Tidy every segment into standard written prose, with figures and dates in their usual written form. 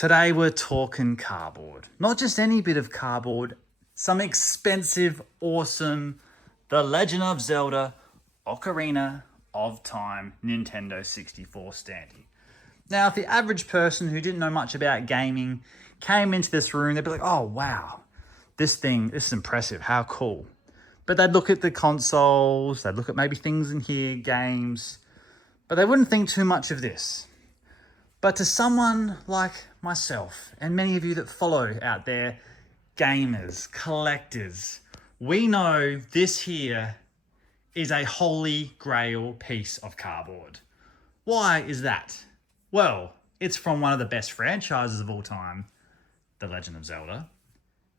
Today we're talking cardboard. Not just any bit of cardboard, some expensive, awesome The Legend of Zelda Ocarina of Time Nintendo 64 Standee. Now, if the average person who didn't know much about gaming came into this room, they'd be like, oh wow, this is impressive, how cool. But they'd look at the consoles, they'd look at maybe things in here, games, but they wouldn't think too much of this. But to someone like myself and many of you that follow out there, gamers, collectors, we know this here is a holy grail piece of cardboard. Why is that? Well, it's from one of the best franchises of all time, The Legend of Zelda.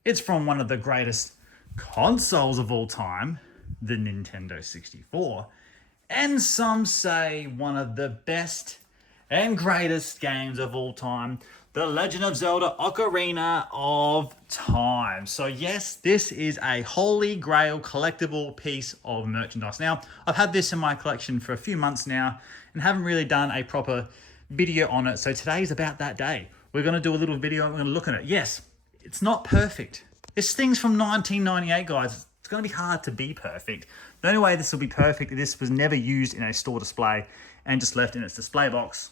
It's from one of the greatest consoles of all time, the Nintendo 64. And some say one of the best and greatest games of all time, The Legend of Zelda Ocarina of Time. So yes, this is a holy grail collectible piece of merchandise. Now, I've had this in my collection for a few months now and haven't really done a proper video on it. So today's about that day. We're going to do a little video and we're going to look at it. Yes, it's not perfect. This thing's from 1998, guys. It's going to be hard to be perfect. The only way this will be perfect is this was never used in a store display and just left in its display box.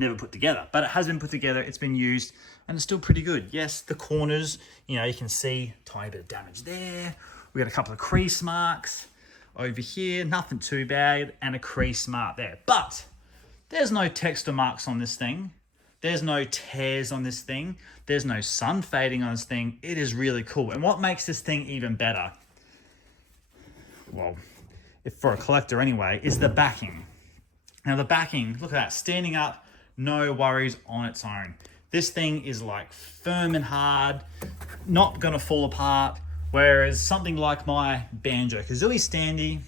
Never put together, but it has been put together, it's been used, and it's still pretty good. Yes, the corners, you can see tiny bit of damage there. We got a couple of crease marks over here, nothing too bad, and a crease mark there. But there's no texture marks on this thing. There's no tears on this thing. There's no sun fading on this thing. It is really cool. And what makes this thing even better, well, if for a collector anyway, is the backing. Now the backing, look at that, standing up, no worries on its own. This thing is like firm and hard, not gonna fall apart. Whereas something like my Banjo-Kazooie Standee,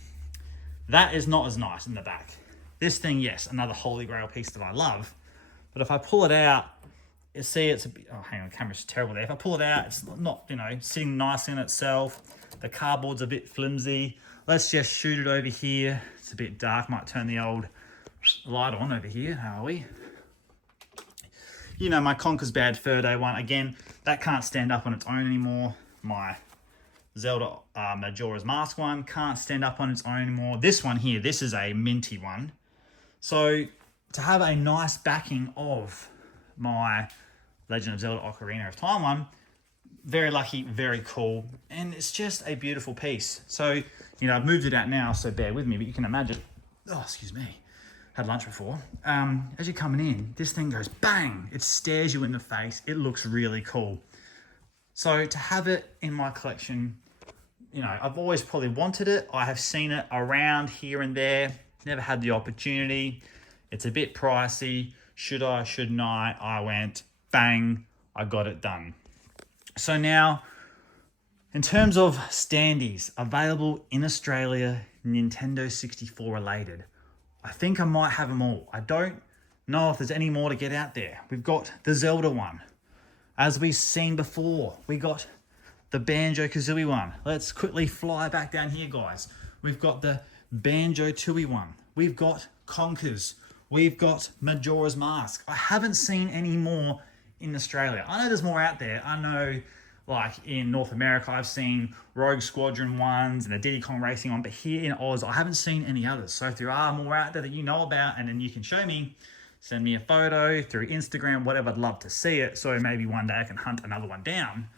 that is not as nice in the back. This thing, yes, another holy grail piece that I love. But if I pull it out, you see it's a bit, oh hang on, the camera's terrible there. If I pull it out, it's not, sitting nicely in itself. The cardboard's a bit flimsy. Let's just shoot it over here. It's a bit dark, might turn the old light on over here. How are we? My Conker's Bad Fur Day one, again, that can't stand up on its own anymore. My Zelda Majora's Mask one can't stand up on its own anymore. This one here, this is a minty one. So to have a nice backing of my Legend of Zelda Ocarina of Time one, very lucky, very cool, and it's just a beautiful piece. So, I've moved it out now, so bear with me, but you can imagine, oh, excuse me, had lunch before. As you're coming in, this thing goes bang, it stares you in the face, it looks really cool. So to have it in my collection, I've always probably wanted it. I have seen it around here and there, never had the opportunity. It's a bit pricey. Should I, shouldn't I? I went, bang, I got it done. So now, in terms of Standees available in Australia, Nintendo 64 related, I think I might have them all. I don't know if there's any more to get out there. We've got the Zelda one. As we've seen before, we got the Banjo-Kazooie one. Let's quickly fly back down here, guys. We've got the Banjo-Tooie one. We've got Conkers. We've got Majora's Mask. I haven't seen any more in Australia. I know there's more out there. I know, like in North America, I've seen Rogue Squadron ones and a Diddy Kong Racing one, but here in Oz, I haven't seen any others. So if there are more out there that you know about and then you can show me, send me a photo through Instagram, whatever, I'd love to see it. So maybe one day I can hunt another one down.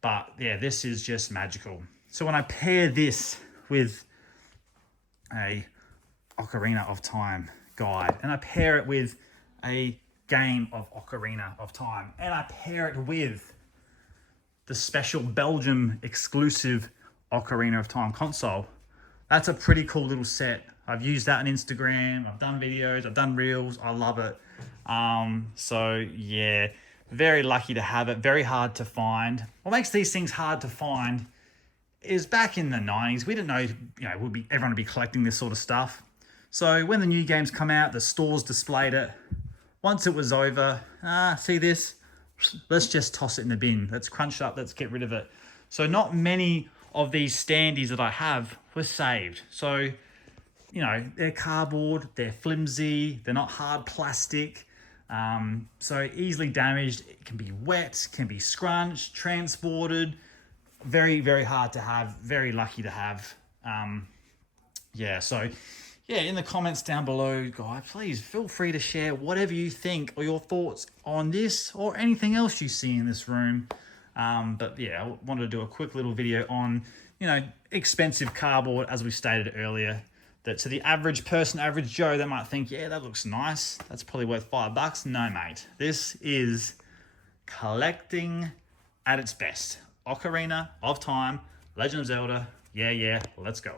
But yeah, this is just magical. So when I pair this with a Ocarina of Time guide, and I pair it with a game of Ocarina of Time, and I pair it with the special Belgium exclusive Ocarina of Time console, that's a pretty cool little set. I've used that on Instagram, I've done videos, I've done reels, I love it. So yeah, very lucky to have it, very hard to find. What makes these things hard to find is back in the 90s, we didn't know, everyone would be collecting this sort of stuff. So when the new games come out, the stores displayed it. Once it was over, see this? Let's just toss it in the bin. Let's crunch it up, let's get rid of it. So not many of these Standees that I have were saved. So, they're cardboard, they're flimsy, they're not hard plastic. So easily damaged. It can be wet, can be scrunched, transported. Very, very hard to have. Very lucky to have. Yeah, so yeah, in the comments down below, guys, please feel free to share whatever you think or your thoughts on this or anything else you see in this room. But yeah, I wanted to do a quick little video on, expensive cardboard, as we stated earlier, that to the average person, average Joe, they might think, yeah, that looks nice. That's probably worth $5. No, mate. This is collecting at its best. Ocarina of Time, Legend of Zelda. Yeah, let's go.